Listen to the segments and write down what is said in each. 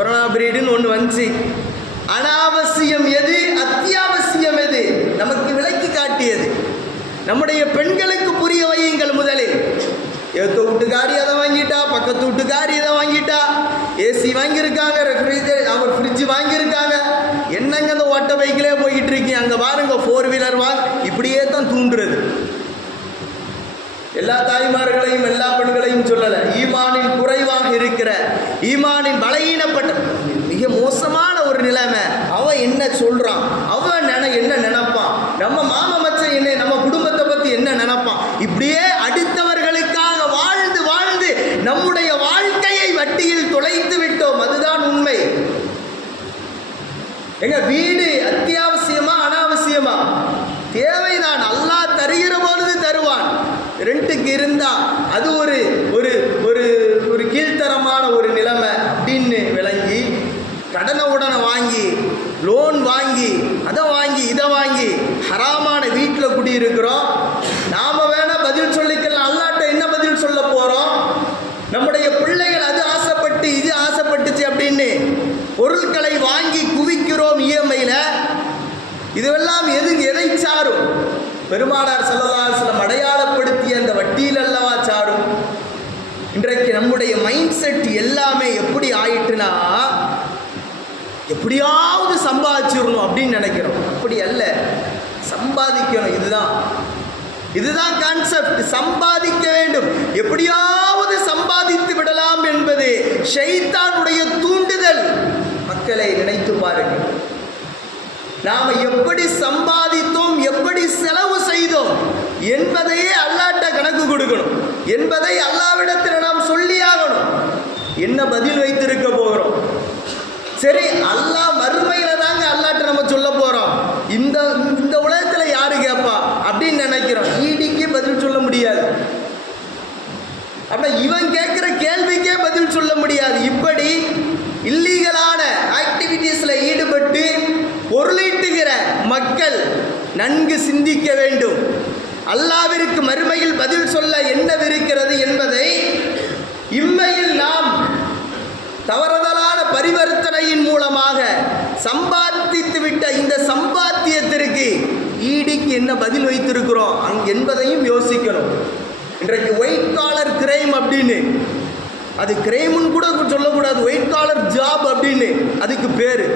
Corona பீரியடுன்னு ஒன்று வந்துச்சு. அனாவசியம் எது, அத்தியாவசியம் எது நமக்கு விளக்கி காட்டியது. நம்முடைய பெண்களுக்கு புரிய வையுங்கள். முதலில் ஏத்த வீட்டுக்காரி அதை வாங்கிட்டா, பக்கத்து வீட்டுக்காரி அதை வாங்கிட்டா, ஏசி வாங்கியிருக்காங்க, ரெஃப்ரிஜரேட்டர் அவர் ஃப்ரிட்ஜ் வாங்கியிருக்காங்க, என்னங்க அந்த ஓட்ட பைக்கிலே போய்கிட்டு இருக்கீங்க, அங்கே பாருங்க 4 வீலர் வாங்க, இப்படியே தான் தூண்டுறது. எல்லா தாய்மார்களையும் எல்லா பெண்களையும் சொல்லலை. ஈமானின் குறைவாக இருக்கிற, ஈமானின் பலகீனப்பட்ட, மிக மோசமான ஒரு நிலைமை. அவன் என்ன சொல்றான், அவன் என்ன நினைப்பான், நம்ம மாமா மச்சன் என்ன, நம்ம குடும்பத்தை பத்தி என்ன நினைப்பான், இப்படியே அடுத்தவர்களுக்காக வாழ்ந்து வாழ்ந்து நம்முடைய வாழ்க்கையை வட்டியில் தொலைத்து விட்டோம். அதுதான் உண்மை. எங்க வீடு அத்தியாவசியமா அனாவசியமா? தேவைதான். அல்லாஹ் தருகிற பொழுது தருவான். ரெண்டுக்கு இருந்தா அது ஒரு ஒரு ஒரு ஒரு கீழ்த்தரமான ஒரு நிலைமை அப்படின்னு விளங்கி, கடனை உடனே வாங்கி, லோன் வாங்கி, அதை வாங்கி இதை வாங்கி ஹராமான வீட்டில் குடியிருக்கிறோம். நாம வேணா பதில் சொல்லிக்கலாம். அல்லாஹ்ட்ட என்ன பதில் சொல்ல போறோம்? நம்முடைய பிள்ளைகள் அது ஆசைப்பட்டு இது ஆசைப்பட்டுச்சு அப்படின்னு பொருட்களை வாங்கி குவிக்கிறோம் இஎம்ஐல. இதுவெல்லாம் எதை சாரும்? பெருமானார் ஸல்லல்லாஹு அலைஹி வஸல்லம் அடையாளப்படுத்திய அந்த வட்டியில் அல்லவா சாரும். இன்றைக்கு நம்முடைய மைண்ட் செட் எல்லாமே எப்படி ஆயிட்டுனா, எப்படியாவது சம்பாதிச்சிடணும் அப்படின்னு நினைக்கிறோம். அப்படி அல்ல, சம்பாதிக்கணும். இதுதான் கான்செப்ட். சம்பாதிக்க வேண்டும், எப்படியாவது சம்பாதித்து விடலாம் என்பது ஷைத்தானுடைய தூண்டுதல். மக்களை நினைத்து பாருங்கள். நாம எப்படி சம்பாதித்தோம், எப்படி செலவு செய்தோம் என்பதையே அல்லாஹ்ட்ட கணக்கு கொடுக்கணும், என்பதை அல்லாஹ்விடத்தில் நாம் சொல்லியாகணும். என்ன பதில் வைத்திருக்க போகிறோம்? சரி, அல்லாஹ் மறுமையில தாங்க அல்லாஹ்ட்ட நம்ம சொல்ல போறோம். இந்த உலகத்துல யாரு கேட்பா அப்படின்னு நினைக்கிறோம். ஈடிக்கு பதில் சொல்ல முடியாது. அப்ப இவன் கேட்கிற கேள்விக்கே பதில் சொல்ல முடியாது. இப்படி இல்லீகலான ஆக்டிவிட்டீஸ்ல ஈடுபட்டு பொருளீட்டுகிற மக்கள் நன்கு சிந்திக்க வேண்டும். அல்லாஹ்விற்கு மறுமையில் பதில் சொல்ல என்னவிருக்கிறது என்பதை இம்மையில் நாம் தவறுதலான பரிவர்த்தனையின் மூலமாக சம்பாதித்து விட்ட இந்த சம்பாத்தியத்திற்கு ஈடிக்கு என்ன பதில் வைத்திருக்கிறோம் என்பதையும் யோசிக்கணும். இன்றைக்கு ஒயிட் காலர் கிரைம் அப்படின்னு, அது கிரைம்னு கூட சொல்லக்கூடாது, ஒயிட் காலர் ஜாப் அப்படின்னு அதுக்கு பேரு.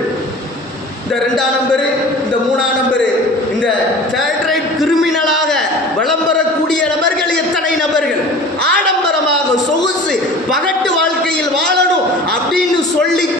இந்த 2ஆம் நம்பரு, இந்த 3ஆம் நம்பரு, இந்த ஃபேடரேட் கிரிமினலாக வலம் பெறக்கூடிய நபர்கள் எத்தனை நபர்கள்? ஆடம்பரமாக சொகுசு பகட்டு